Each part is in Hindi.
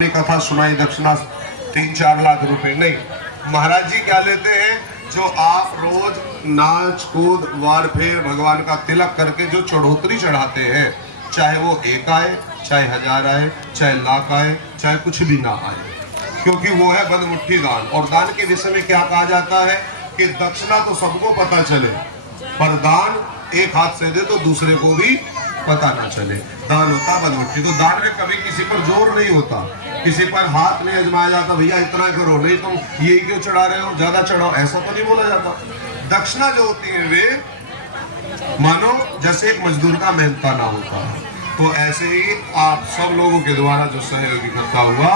कथा सुनाई, दक्षिणा 3-4 लाख रुपए नहीं। महाराज जी क्या लेते हैं, जो आप रोज नाच कूद वार फेर भगवान का तिलक करके जो चढ़ोतरी चढ़ाते हैं, चाहे वो 1 आए, चाहे 1000 आए, चाहे लाख आए, चाहे कुछ भी ना आए, क्योंकि वो है बदमुट्ठी दान। और दान के विषय में क्या कहा जाता है कि दक्षिणा तो सबको पता चले, पर दान एक हाथ से दे तो दूसरे को भी पता ना चले। दान होता बदमुट्ठी। तो दान में कभी किसी पर जोर नहीं होता, किसी पर हाथ नहीं आजमाया जाता, भैया इतना करो, नहीं तुम ये क्यों चढ़ा रहे हो, ज्यादा चढ़ाओ, ऐसा तो नहीं बोला जाता। दक्षिणा जो होती है वे मानो जैसे एक मजदूर का मेहनताना होता है। तो ऐसे ही आप सब लोगों के द्वारा जो सहयोग इकट्ठा हुआ,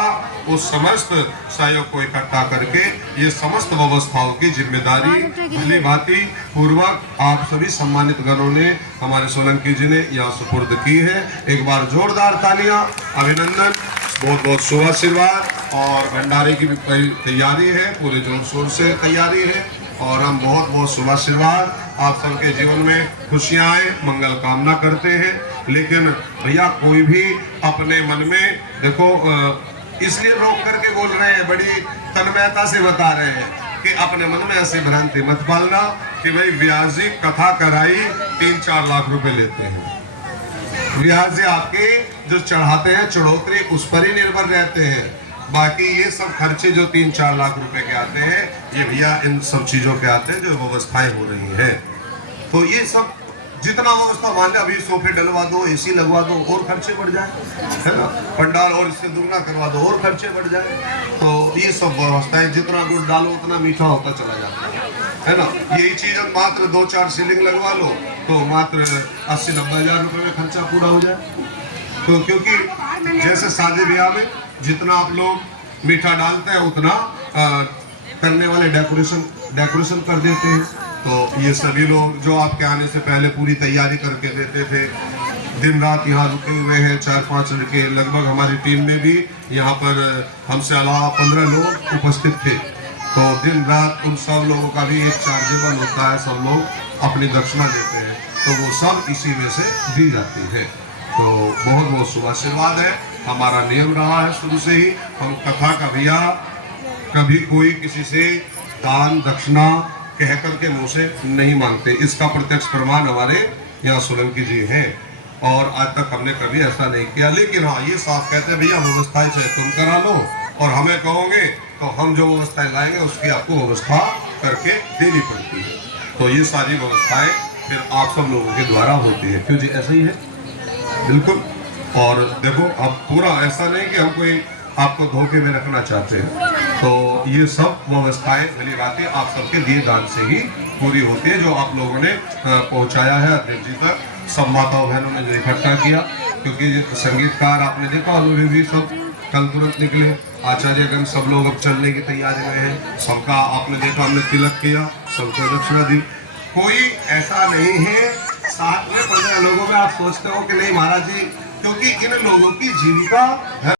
उस समस्त सहयोग को इकट्ठा करके ये समस्त व्यवस्थाओं की जिम्मेदारी भली भांति पूर्वक आप सभी सम्मानित गणों ने, हमारे सोलंकी जी ने यहाँ सुपुर्द की है। एक बार जोरदार तालियां, अभिनंदन, बहुत बहुत शुभ आशीर्वाद। और भंडारे की भी तैयारी है, पूरे जोर शोर से तैयारी है, और हम बहुत बहुत शुभ आशीर्वाद आप सबके जीवन में खुशियां आए, मंगल कामना करते हैं। लेकिन भैया कोई भी अपने मन में देखो, इसलिए रोक करके बोल रहे हैं, बड़ी तन्मयता से बता रहे हैं कि अपने मन में ऐसी भ्रांति मत पालना कि भाई व्यास जी कथा कराई 3-4 लाख रुपए लेते हैं। व्यास जी आपके जो चढ़ाते हैं चढ़ोतरी उस पर ही निर्भर रहते हैं। बाकी ये सब खर्चे जो 3-4 लाख रुपए के आते हैं, ये भैया इन सब चीजों के आते हैं जो व्यवस्थाएं हो रही हैं। तो ये सब जितना व्यवस्था मान अभी सोफे डलवा दो, एसी लगवा दो, और खर्चे बढ़ जाए, है ना, पंडाल और इससे दुगना करवा दो, और खर्चे बढ़ जाए। तो ये सब व्यवस्थाएं, जितना गुड़ डालो उतना मीठा होता चला जाता है ना। यही चीज मात्र 2-4 सीलिंग लगवा लो तो मात्र 80-90 हजार रुपए में खर्चा पूरा हो जाए। तो क्योंकि जैसे शादी ब्याह में जितना आप लोग मीठा डालते हैं उतना करने वाले डेकोरेशन कर देते हैं। तो ये सभी लोग जो आपके आने से पहले पूरी तैयारी करके देते थे, दिन रात यहाँ रुके हुए हैं, 4-5 लड़के लगभग हमारी टीम में भी यहाँ पर हमसे अलावा 15 लोग उपस्थित थे। तो दिन रात उन सब लोगों का भी एक चार्जेबल होता है, सब लोग अपनी दक्षिणा देते हैं, तो वो सब इसी में से दी जाती है। तो बहुत बहुत शुभ आशीर्वाद है। हमारा नियम रहा है शुरू से ही, हम कथा का भैया कभी कोई किसी से दान दक्षिणा कह करके मुंह से नहीं मांगते। इसका प्रत्यक्ष प्रमाण हमारे यहाँ सोलंकी जी हैं, और आज तक हमने कभी ऐसा नहीं किया। लेकिन हाँ, ये साफ कहते हैं भैया व्यवस्थाएं चाहे तुम करा लो, और हमें कहोगे तो हम जो व्यवस्थाएं लाएंगे उसकी आपको व्यवस्था करके देनी पड़ती है। तो ये सारी व्यवस्थाएं फिर आप सब लोगों के द्वारा होती है। क्यों जी, ऐसा ही है बिल्कुल। और देखो, अब पूरा ऐसा नहीं कि हम कोई आपको धोखे में रखना चाहते हैं। तो ये सब व्यवस्थाएं भली बातें आप सबके दिए दान से ही पूरी होती है, जो आप लोगों ने पहुंचाया है अध्यक्ष जी तक, सब माताओं बहनों ने जो इकट्ठा किया। क्योंकि संगीतकार आपने देखा, उन्होंने भी सब कल तुरंत निकले, आचार्यगण सब लोग अब चलने की तैयारी में है। सबका आपने देखा, हमने तिलक किया, सबको दक्षिणा दी। कोई ऐसा नहीं है 7 में 15 लोगों में आप सोचते हो कि नहीं महाराज जी, क्योंकि इन लोगों की जीविका है।